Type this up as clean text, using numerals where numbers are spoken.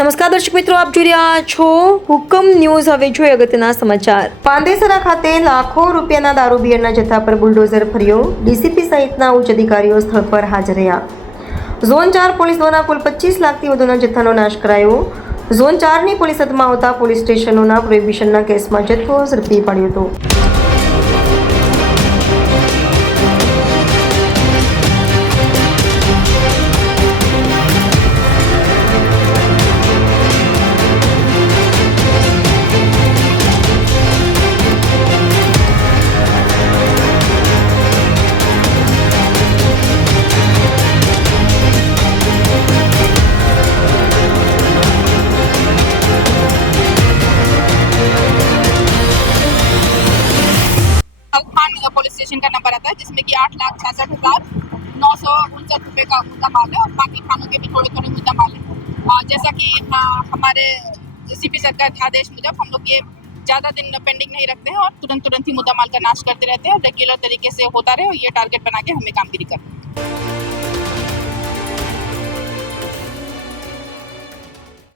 નમસ્કાર દર્શક મિત્રો, આપ જોઈ રહ્યા છો હુકમ ન્યૂઝ. હવે જોઈએ અગત્યના સમાચાર. પાંદેસરા ખાતે લાખો રૂપિયાના દારૂ બિયરના જથ્થા પર બુલડોઝર ફર્યો. ડીસીપી સહિતના ઉચ્ચ અધિકારીઓ સ્થળ પર હાજર રહ્યા. ઝોન 4 પોલીસ દ્વારા કુલ 25 લાખથી વધુના જથ્થાનો નાશ કરાયો. ઝોન 4ની પોલીસ હદમાં આવતા પોલીસ સ્ટેશનોના પ્રોહિબિશનના કેસમાં જથ્થો ઝડપી પાડ્યો હતો. खान पुलिस स्टेशन का नंबर आता है जिसमें कि 8,66,959 रुपए का मुद्दा माल है और बाकी खानों के भी थोड़े थोड़े मुद्दा माल है. जैसा कि हमारे सीपी सरकार के आदेश मुजब हम लोग ये ज़्यादा दिन पेंडिंग नहीं रखते हैं और तुरंत ही मुद्दा माल का नाश करते रहते हैं. रेगुलर तरीके से होता रहे और ये टारगेट बना के हमें कामगिरी करते हैं.